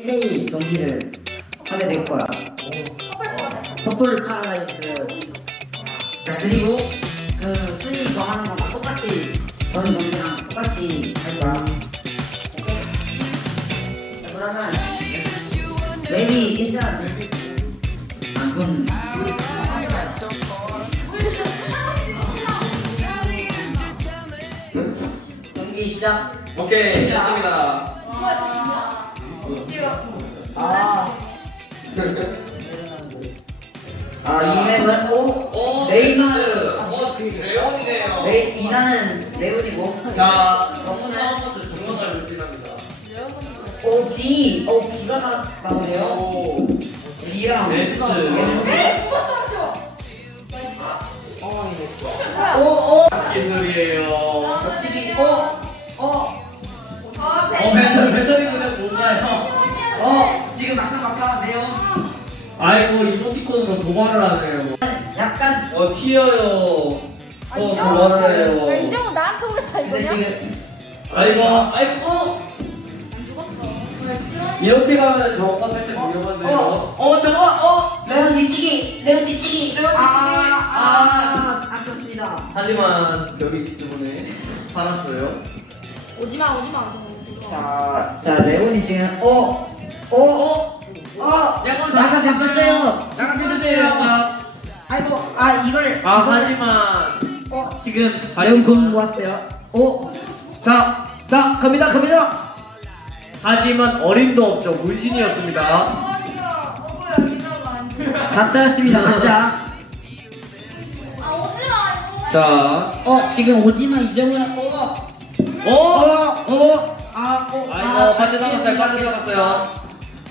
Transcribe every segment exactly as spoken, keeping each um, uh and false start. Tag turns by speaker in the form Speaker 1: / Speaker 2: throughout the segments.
Speaker 1: 일 대일 경기를 하게 될 거야. 퍼플 파라다이스. 자, 그리고 그 순위 정하는 거랑 똑같이 전 경기랑 똑같이 할 거야. 오케이? 자, 그러면 맵이 일단 아, 좀 경기 시작.
Speaker 2: 오케이, 됐습니다.
Speaker 1: 아. 아, 이 맵은 오,
Speaker 2: 오,
Speaker 1: 레이먼.
Speaker 2: 어, 그 레온이네요.
Speaker 1: 레, 이나는 레온이고.
Speaker 2: 자, 정문 처음부터 중간까지 물질합니다.
Speaker 1: 오, B. 오, B가 나, 나오네요.
Speaker 2: 오,
Speaker 1: B랑.
Speaker 2: 네트.
Speaker 3: 네, 죽었어, 죽어.
Speaker 1: 오, 오.
Speaker 2: 기술이에요.
Speaker 1: 멋지기. 오, 오.
Speaker 3: 어,
Speaker 2: 어, 멘토, 멘토리 그냥 뭔가요?
Speaker 1: 어, 지금 막상 막하네요.
Speaker 2: 아이고, 이모티콘으로 도발을 하네요.
Speaker 1: 약간.
Speaker 2: 어, 튀어요.
Speaker 3: 아,
Speaker 2: 어,
Speaker 3: 이정은
Speaker 2: 도발해요.
Speaker 3: 야, 이정은 나한테 오겠다
Speaker 1: 근데
Speaker 3: 이거냐?
Speaker 1: 지금.
Speaker 2: 아이고, 아이고.
Speaker 3: 안 죽었어.
Speaker 2: 이렇게 가면 저거 살짝
Speaker 1: 어,
Speaker 2: 위험한데요.
Speaker 1: 어, 어, 저거, 어. 레온 뒤치기. 레온 뒤치기. 레온 뒤치기. 아, 아, 아깝습니다.
Speaker 2: 하지만 벽이 있기 때문에 살았어요.
Speaker 3: 오지마, 오지마, 오지마.
Speaker 1: 자, 자, 레온이 지금. 오, 오, 오. 어,
Speaker 2: 약간
Speaker 1: 약간 잡혔어요.
Speaker 2: 약간 잡혔어요. 약간.
Speaker 1: 아이고, 아 이걸.
Speaker 2: 아,
Speaker 1: 이걸-
Speaker 2: 하지만.
Speaker 1: 어, 지금 레온 공 모았어요. 오,
Speaker 2: 자, 자, 갑니다, 갑니다. 하지만 어림도 없죠. 문신이었습니다.
Speaker 3: 아니야, 억울해, 이정은 안 돼.
Speaker 1: 가짜였습니다. 가짜.
Speaker 3: 아, 오지마, 이거.
Speaker 2: 자,
Speaker 1: 어, 지금 오지마 이정은. 어,
Speaker 2: 어,
Speaker 1: 어, 어, 아, 어,
Speaker 2: 아이고, 빠져나갔어요, 빠져나갔어요.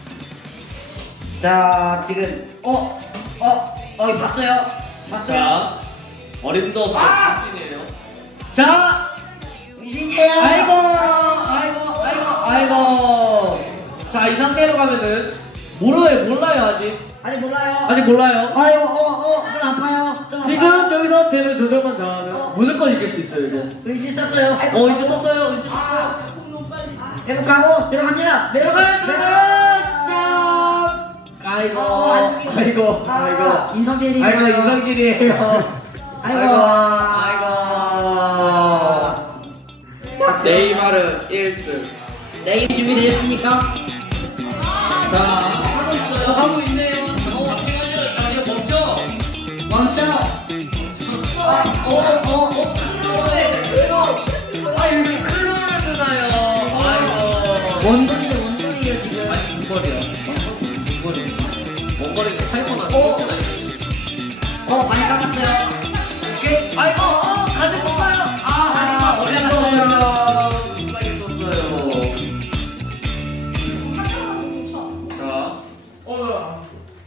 Speaker 1: 자, 지금 어, 어, 어, 이거 봤어요? 봤어요?
Speaker 2: 자, 어림도 없죠.
Speaker 1: 아!
Speaker 2: 문신이에요.
Speaker 1: 자, 의신이에요.
Speaker 2: 아이고, 아이고, 아이고, 아이고. 자, 이 상태로 가면은 모르요, 몰라요 아직.
Speaker 1: 아직 몰라요.
Speaker 2: 아직 몰라요.
Speaker 1: 아이고, 어, 어, 좀 아파요. 좀
Speaker 2: 지금
Speaker 1: 아파요.
Speaker 2: 여기서 대를 조절만 잘하면
Speaker 1: 어.
Speaker 2: 무조건 이길 수 있어요 이거.
Speaker 1: 의신 썼어요.
Speaker 2: 어, 이제 썼어요, 이제 썼어요.
Speaker 3: 아, 공 너무 빨리.
Speaker 1: 회복하고 들어갑니다.
Speaker 2: 들어가요, 들어가요. 짠. 아이고,
Speaker 1: 어, 안 돼.
Speaker 2: 아이고,
Speaker 1: 아,
Speaker 2: 아이고.
Speaker 1: 인성질이.
Speaker 2: 아이고, 인상질이에요.
Speaker 1: 아이고,
Speaker 2: 아이고. 네이마르 일 등.
Speaker 1: 내일 준비되셨습니까?
Speaker 2: 자, 하고 있어요. 하고 있네요. 어, 잠시만요. 자, 이거 멈춰.
Speaker 1: 멈춰. 어, 어, 어, 어.
Speaker 2: 아, 여기 클로를 드나요? 아이고.
Speaker 1: 원거리죠, 원거리예요 지금.
Speaker 2: 아니, 중거리요. 중거리. 원거리도 팔거나
Speaker 1: 어.
Speaker 2: 잖아요
Speaker 1: 어, 많이 까봤어요. 오케이.
Speaker 2: 아이고, 어, 가지 못가요. 아,
Speaker 1: 아,
Speaker 2: 어려웠어요. 못하게 썼어요. 자,
Speaker 1: 어,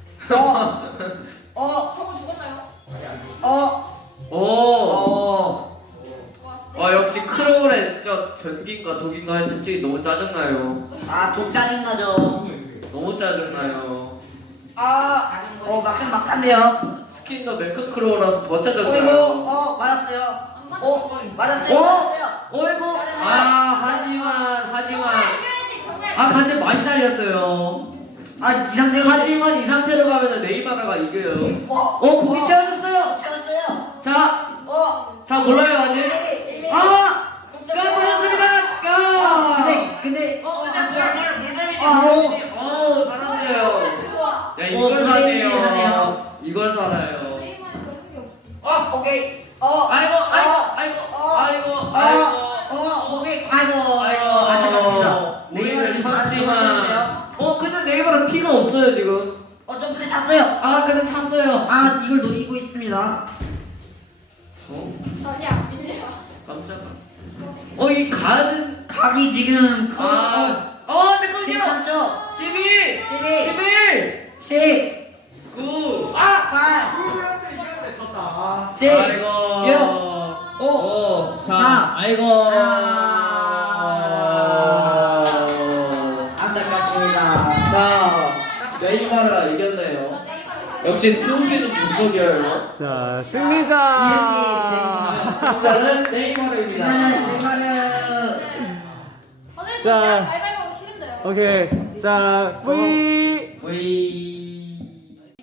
Speaker 1: 어,
Speaker 3: 저거 죽었나요?
Speaker 1: 어,
Speaker 2: 오.
Speaker 1: 어.
Speaker 2: 아, 역시 크로울의 저 전기인가 독인가 할 솔직히 너무 짜증나요.
Speaker 1: 아, 독장인 나죠.
Speaker 2: 너무 짜증나요.
Speaker 1: 아, 어, 막상 막한데요.
Speaker 2: 스킨도 멜크 크로우라서 더
Speaker 1: 어이구,
Speaker 2: 짜증나요.
Speaker 1: 어, 맞았어요. 어, 맞았어요.
Speaker 2: 어?
Speaker 1: 맞았어요.
Speaker 2: 어이구. 아, 하지만, 하지만.
Speaker 3: 이겨야지, 정말.
Speaker 2: 아, 간데 많이 달렸어요.
Speaker 1: 아, 이 상태로.
Speaker 2: 하지만 이 상태로 가면 네이마르가 이겨요.
Speaker 1: 어,
Speaker 2: 어, 공이 채워졌어요.
Speaker 1: 채웠어요.
Speaker 2: 자,
Speaker 1: 어,
Speaker 2: 자, 몰라요, 아직. 아! 까불었습니다!
Speaker 1: 아,
Speaker 2: 까!
Speaker 1: 근데, 근데,
Speaker 2: 어,
Speaker 1: 어,
Speaker 2: 그냥
Speaker 1: 뭐야.
Speaker 2: 물, 물감이
Speaker 1: 아,
Speaker 2: 물감이. 어, 잘하네요.
Speaker 3: 좋아.
Speaker 2: 야,
Speaker 1: 어,
Speaker 2: 이걸
Speaker 1: 물감이
Speaker 2: 사네요.
Speaker 1: 잘하네요.
Speaker 2: 이걸 살아요.
Speaker 3: 네이버에 그런 게 없어.
Speaker 1: 어, 오케이. 어,
Speaker 2: 아이고, 아이고, 아이고,
Speaker 1: 어,
Speaker 2: 아이고,
Speaker 1: 어,
Speaker 2: 아이고.
Speaker 1: 어, 오케이. 아이고,
Speaker 2: 아이고,
Speaker 1: 안타깝습니다.
Speaker 2: 우리를
Speaker 1: 네이버를
Speaker 2: 찼지만. 어, 근데 네이버는 피가 없어요, 지금.
Speaker 1: 어, 점프대 찼어요.
Speaker 2: 아, 근데 찼어요.
Speaker 1: 아, 이걸 노리고 있습니다.
Speaker 2: 어,
Speaker 3: 아니야, 민재야.
Speaker 2: 깜짝아. 어, 이 가는.
Speaker 1: 각이 지금 그,
Speaker 2: 아, 어, 잠깐만요.
Speaker 1: 십삼 초,
Speaker 2: 십이,
Speaker 1: 십이,
Speaker 2: 십일,
Speaker 1: 십,
Speaker 2: 구,
Speaker 1: 아, 팔, 칠,
Speaker 2: 아이고.
Speaker 1: 육, 오,
Speaker 2: 오, 사,
Speaker 1: 사,
Speaker 2: 아이고.
Speaker 1: 아, 안타깝습니다.
Speaker 2: 자, 네이마르가 이겼네요. 역시 투기는 무속이에요.
Speaker 4: 자, 승리자!
Speaker 2: 승자는 네이마르입니다.
Speaker 1: 네이마르.
Speaker 3: 오늘
Speaker 4: 자.
Speaker 3: 진짜 가위바위보 싫은데요.
Speaker 4: 오케이. 자, V.
Speaker 2: V